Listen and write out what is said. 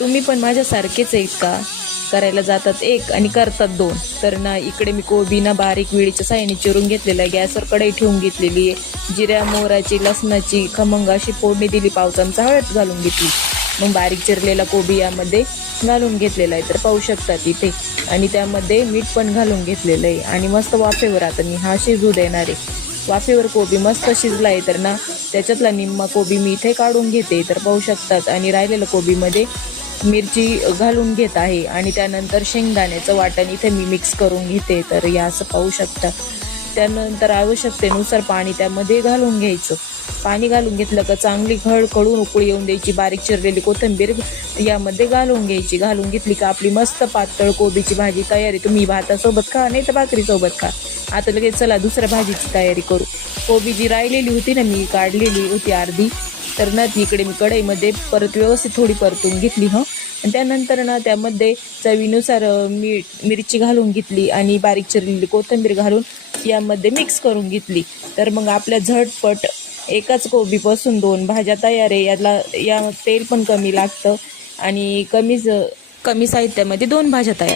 तुम्ही पण माझ्यासारखेच आहेत का? करायला जातात एक आणि करतात दोन. तर ना इकडे मी कोबी ना बारीक विळीच्या साहाय्याने चिरून घेतलेला आहे. गॅसवर कढई ठेवून घेतलेली आहे. जिऱ्या मोहराची लसणाची खमंग अशी फोडणी दिली. पाव चमचा हळद घालून घेतली. मग बारीक चिरलेला कोबी यामध्ये घालून घेतलेला आहे. तर पाहू शकतात इथे. आणि त्यामध्ये मीठ पण घालून घेतलेलं आहे. आणि मस्त वाफेवर आता मी हा शिजू देणार आहे. वाफेवर कोबी मस्त शिजला आहे. तर ना त्याच्यातला निम्मा कोबी मी इथे काढून घेते. तर पाहू शकतात. आणि राहिलेलं कोबीमध्ये मिरची घालून घेत आहे. आणि त्यानंतर शेंगदाण्याचं वाटण इथे मी मिक्स करून घेते. तर या असं पाहू शकता. त्यानंतर आवश्यकतेनुसार पाणी त्यामध्ये घालून घ्यायचं. पाणी घालून घेतलं का चांगली खळखळून उकळी येऊन द्यायची. बारीक चिरलेली कोथिंबीर यामध्ये घालून घ्यायची. घालून घेतली का आपली मस्त पातळ कोबीची भाजी तयारी. तुम्ही भातासोबत खा नाही तर भाकरीसोबत खा. आता लगेच चला दुसऱ्या भाजीची तयारी करू. कोबी जी राहिलेली होती ना मी काढलेली होती अर्धी. तर ना ती इकडे मी कढईमध्ये परत व्यवस्थित थोडी परतून घेतली आणि त्यानंतर ना त्यामध्ये चवीनुसार मिरची घालून घेतली आणि बारीक चिरलेली कोथिंबीर घालून यामध्ये मिक्स करून घेतली. तर मग आपल्या झटपट एकाच कोबीपासून 2 भाज्या तयार आहे. या तेल पण कमी लागतं आणि कमी साहित्यामध्ये 2 भाज्या तयार.